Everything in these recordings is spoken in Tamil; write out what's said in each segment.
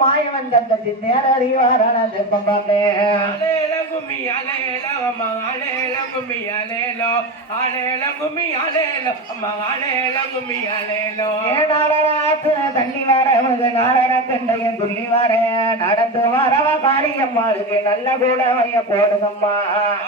மாயவன் தந்த சித்தேர அறிவாரான தெப்பம் பார்த்தேன் அலேல அம்மா அலேல கும்மி அலேலோ அலேல கும்மி அலேலோ அம்மா அலேல கும்மி அலேலோ ஏனாளராத்து தண்ணி வரவது நாடர கண்டையன் துள்ளி வர நடந்து வரவ காரியம்மாளுக்கு நல்ல கூடவைய போடுங்கம்மா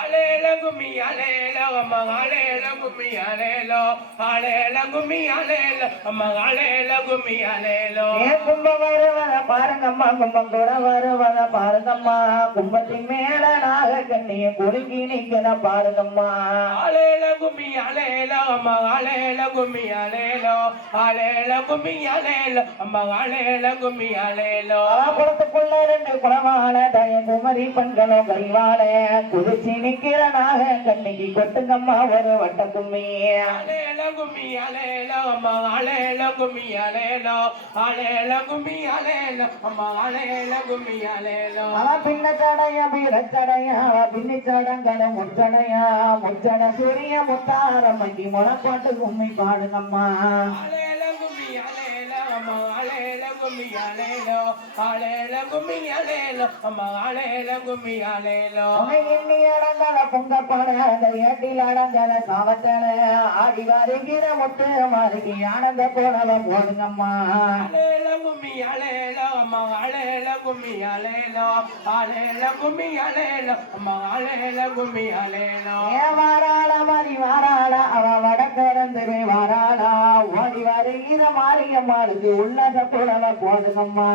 அலேல கும்மி அலேலோ அம்மா அலேல கும்மி அலேலோ அலேல கும்மி அலேலோ அம்மா அலேல கும்மி அலேலோ கும்பம் வருவத பாருங்கம்மா கும்பம் கூட வருவத பாருங்கம்மா கும்பத்தின் மேல நாக கண்ணியும் நிக்கிற பாருங்கம்மா அலேல கும்மி அலேலோ அம்மா அலேல கும்மி அலேலோ அலேல கும்மி அலேலோ அம்மா அலேல கும்மி அலேலோ குளத்துக்குள்ள ரெண்டு குளவாழ தய குமரி பெண்களும் கைவாழ குதிச்சு நிக்கிற நாக கண்ணிக்கு கொட்டுங்கம்மா ஒரு வட்ட கும்மி அலேல கும்மி அலேலோ அம்மா அலேல கும்மி அலேலோ அலேல கும்மி அலேலோ அம்மா அலேல கும்மி அலேலோ அவ பின்ன தடைய பிறச்சடைய அவ பின்னி சடங்களை முச்சடைய முச்சட சூரிய முத்தாரம்மி முளப்பாட்டு கும்மி பாடுங்கம்மா. அலேல கும்மி அலேலோ அலேல கும்மி அலேலோ அம்மா அலேல கும்மி அலேலோ எண்ணி அடங்கல பொங்க பாட அந்த ஏட்டில் அடங்கல சாவத்தல ஆடி வருகிற முத்து மாறுகி ஆனந்த போனவ போடுங்கம்மா அலேல கும்மி அலேலோ அம்மா அலேல கும்மி அலேலோ அலேல கும்மி அலேலோ அம்மா அலேல கும்மி அலேலோ ஓடி வருகிற மாரியம்மாளுக்கு உள்ளத போனவ போடுங்கம்மா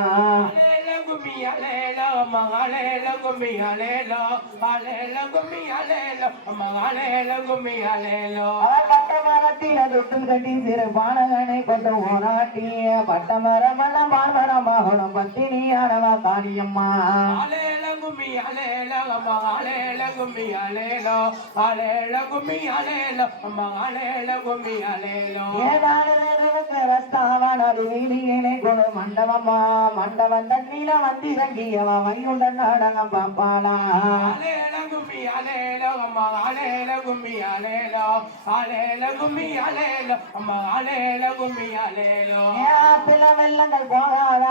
கும்மி அலேலோ அம்மா அலேல கும்மி அலேலோ அலேல கும்மி அலேலோ அம்மா அலேல. கும்மி அலேலோ பட்ட மரத்தில தொட்டு கட்டி சிறு பானகனை கொண்டு ஓராட்டி பட்ட மரமெல்லாம் பால்மரமாகணும் பத்தினியானவ காளியம்மா. அலேல கும்மி அலேலோ அம்மா அலேல கும்மி அலேலோ அலேல கும்மி அலேலோ அம்மா அலேல கும்மி அலேலோ. ஏதாளுக்கு மண்டபமா மண்டபம் தண்ணில வந்து இறங்கியவ வைகுண்ட நாடகம் பாப்பாளா அலேல கும்மி அலேலோ அம்மா அலேல கும்மி அலேலோ அலேல கும்மி அலேலோ அம்மா அலேல கும்மி அலேலோ ஆத்துல வெள்ளங்கள் போகாத?